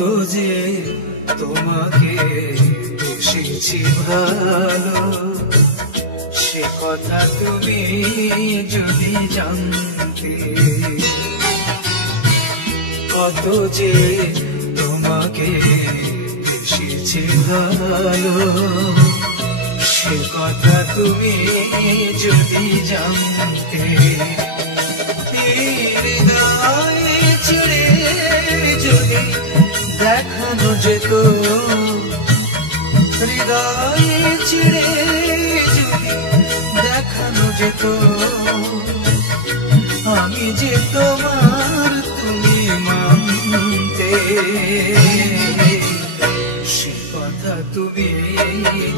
যে তোমাকে বেসেছি ভালো, সে কথা তুমি যদি জানতে। কত যে তোমাকে বেসেছি ভালো, সে কথা তুমি যদি জানতে। হৃদয়ে চিড়ে যদি দেখানো যেত, হৃদয়ে চিড়ে যদি দেখানো যেত, আমি যে তোমার তুমি মানতে। সে কথা তুমি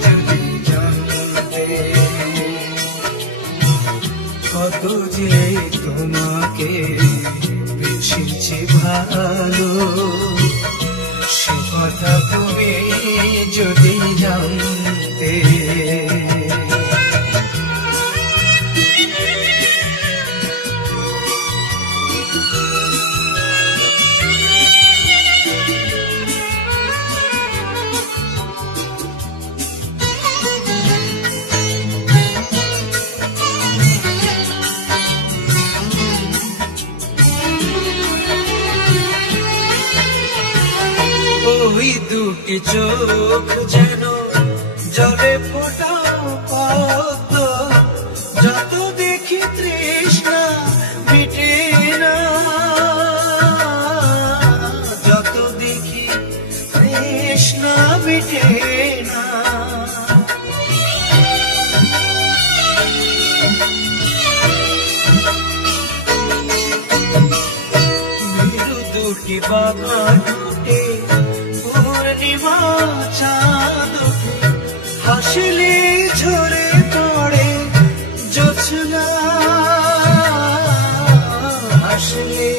যদি জানতে। কত যে তোমাকে বেসেছি ভালো, সে কথা তুমি যদি জানতে। ওই দুটি চোখ যেন জলে ফোটা পদ্ম, যত দেখি তৃষ্ণা মিটে না, যত দেখি তৃষ্ণা মিটে না। মেরু দুটি বাঁকা টুটে পূর্ণিমা চাঁদ হাসিলে ঝরে পড়ে জোছনা, হাসিলে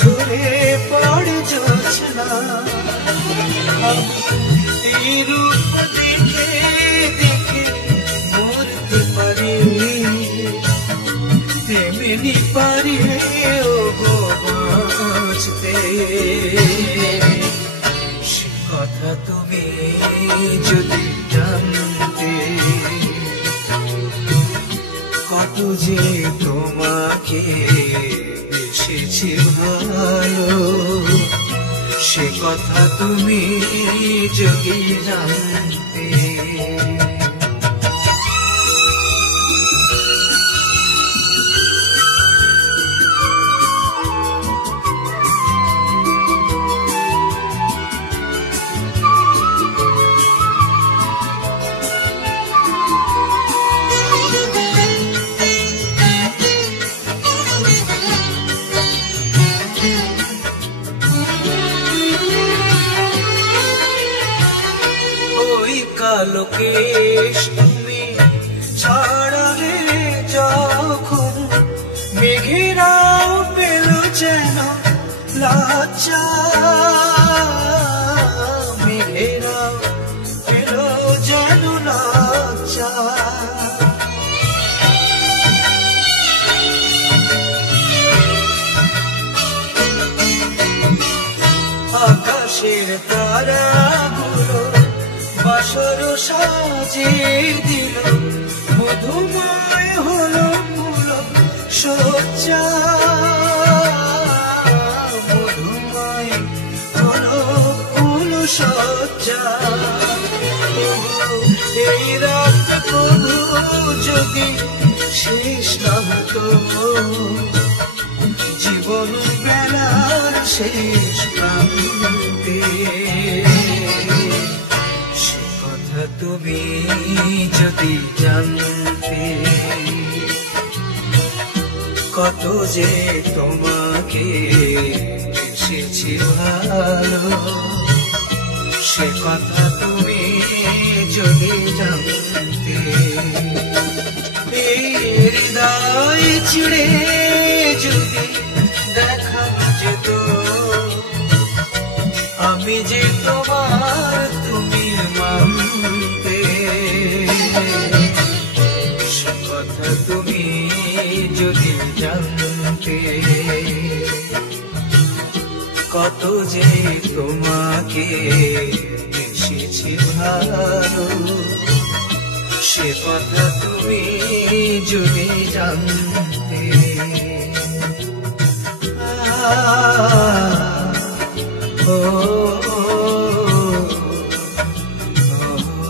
ঝরে পড়ে জোছনা। এই রূপ দেখে দেখে মরতে পারি, তেমনি পারি ও গো বাঁচতে। সে কথা তুমি যদি জানতে। কত যে তোমাকে বেসেছি ভালো, সে কথা তুমি যদি জানতে। কালো কেশ তুমি ছাড়ালে যখন, মেঘেরাও পেল যেন লজ্জা, মেঘেরাও পেল যেন লজ্জা। আকাশের তারাগুলো বাসর সাজিয়ে দিল, মধুময় হলো ফুল সজ্জা, মধুময় হলো ফুল সজ্জা। এই রাত কবু যদি শেষ না হতো, জীবন বেলার শেষ প্রান্তে। তুমি যদি জানতে। কত যে তোমাকে বেসেছি ভালো, সে কথা তুমি যদি জানতে। হৃদয় চিড়ে যদি দেখানো যেত, আমি যে তোমার তুমি মানতে। সে কথা তুমি যদি জানতে। কত যে তোমাকে বেসেছি ভালো, সে কথা তুমি যদি জানতে।